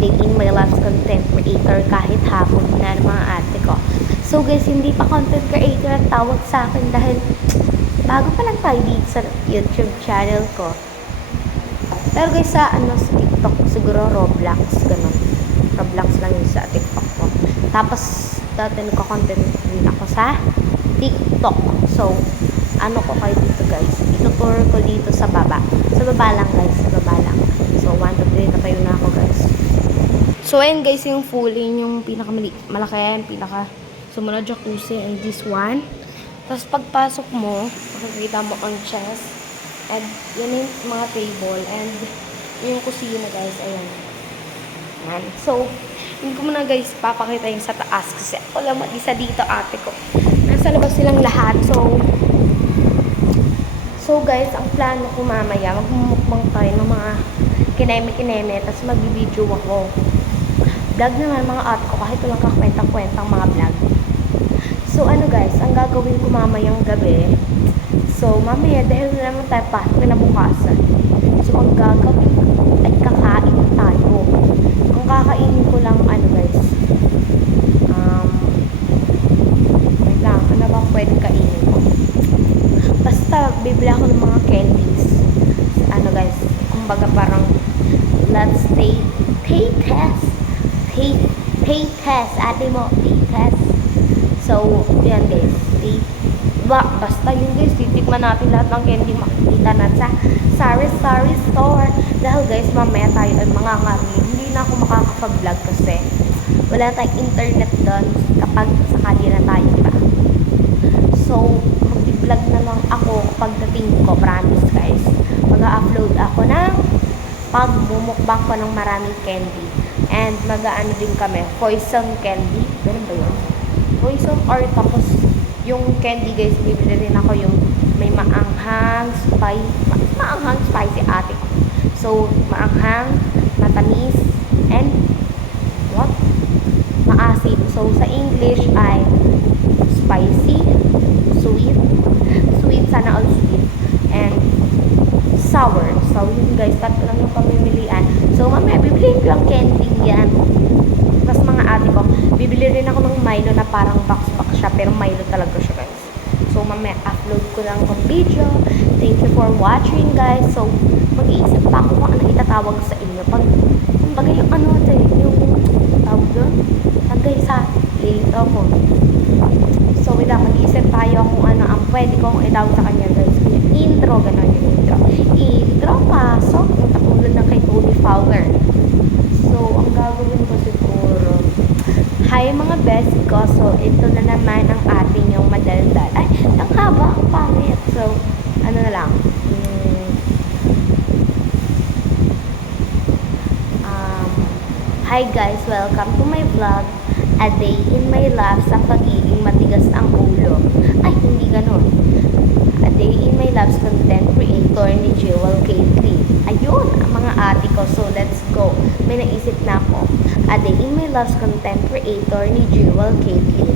day in my life content creator kahit hapon na ng mga ate ko. So guys, hindi pa content creator ang tawag sa akin dahil bago pa lang tayo dito sa YouTube channel ko. Pero guys, sa TikTok, siguro Roblox, ganun. Roblox lang yun sa TikTok ko. Tapos, dati nagko-content rin ako sa TikTok. So, ko kayo dito guys. Ituturo ko dito sa baba. Sa baba lang guys, sa baba lang. So, 1, 2, 3, natayo na ako guys. So, ayan guys, yung fully, yung malaki, sumunod jacuzzi, and this one. Tapos, pagpasok mo, makikita mo ang chest. And, yan yung mga table. And, yung kusina guys, ayan. Yan. So, hindi ko muna guys papakita yung sa taas kasi ako lang mag-isa dito ate ko. Nasa labas silang lahat. So guys, ang plano ko mamaya, magmumukbang tayo ng mga kineme-kineme, tapos magbibideo ako. Vlog naman mga ate ko, kahit walang kakwentang-kwentang mga vlog. So guys, ang gagawin ko mamayang gabi, so mamaya dahil naman tayo pa, kinabukasan. So ang gagawin ko ay kakain tayo. Ang kakainin ko lang guys, wait lang, ano ba pwedeng kainin ko? Basta, bibili ako ng mga candies. Guys, kumbaga parang, let's taste test, ate mo, test. So, yan guys, basta yun guys, titikman natin lahat ng candy makikita natin sa Sari-Sari store. Dahil guys, mamaya tayo ay mga ngari. Hindi na ako makakapag-vlog kasi wala tayong internet doon kapag sakali na tayo pa. So, mag-vlog na lang ako pagdating ko, promise guys. Mag-upload ako ng pagmumukbang ko ng maraming candy. And mag-aano din kami, poison candy. Ganun ba yun? Poison or tapos yung candy guys, bibili rin ako yung may maanghang, spicy ate ko. So, maanghang, matamis, and what? Maasim. So, sa English ay spicy, sweet, sana all sweet, and sour. So, yun guys, tatlo lang yung pamimilian. So, mamaya, bibili ko yung candy yan. Tapos mga ate ko, bibili rin ako ng Milo na parang box siya, pero Milo talaga siya guys. So, mamaya, upload ko lang ng video. Thank you for watching guys. So, mag-iisip pa ako kung ano itatawag sa inyo. Kumbaga yung yung tawag doon. Guys ha, lilito ako. So, mag-iisip tayo kung ano ang pwede kong itawag sa kanya guys. Yung intro, gano'n yung intro. Intro, pasok. Yung tapulad ng kay Tony Fowler. So, ang gagawin ko siguro, hi mga best ko. So, ito na naman ang ating yung madaldal. Ay, ang haba, ang pangit. So, na lang. Hi guys, welcome to my vlog. A day in my life sa pagiging matigas ang ulo. Ay, hindi ganun. A day in my life content creator ni Jewel Caitlyn. Ayun, ang mga ate ko. So, let's go. May naisip na ako. A day in my life content creator ni Jewel Caitlyn.